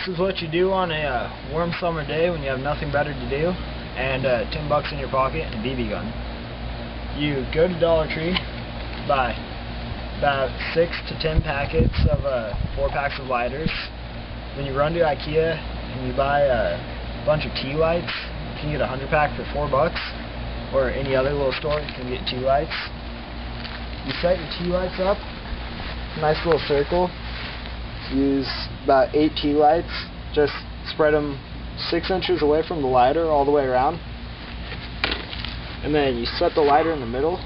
This is what you do on a warm summer day when you have nothing better to do and $10 in your pocket and a BB gun. You go to Dollar Tree, buy about 6 to 10 packets of 4 packs of lighters. Then you run to IKEA and you buy a bunch of tea lights. You can get a 100 pack for $4, or any other little store you can get tea lights. You set your tea lights up, nice little circle. Use about 8 tea lights, just spread them 6 inches away from the lighter all the way around. And then you set the lighter in the middle.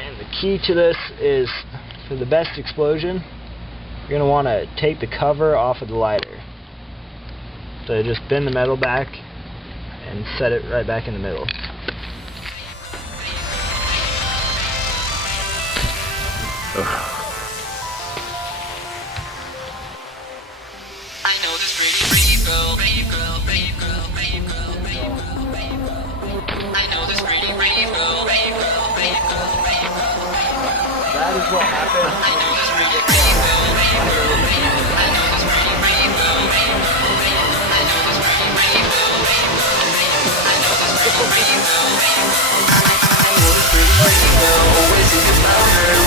And the key to this is, for the best explosion, you're going to want to take the cover off of the lighter. So just bend the metal back and set it right back in the middle. That is what happens. Always in my head,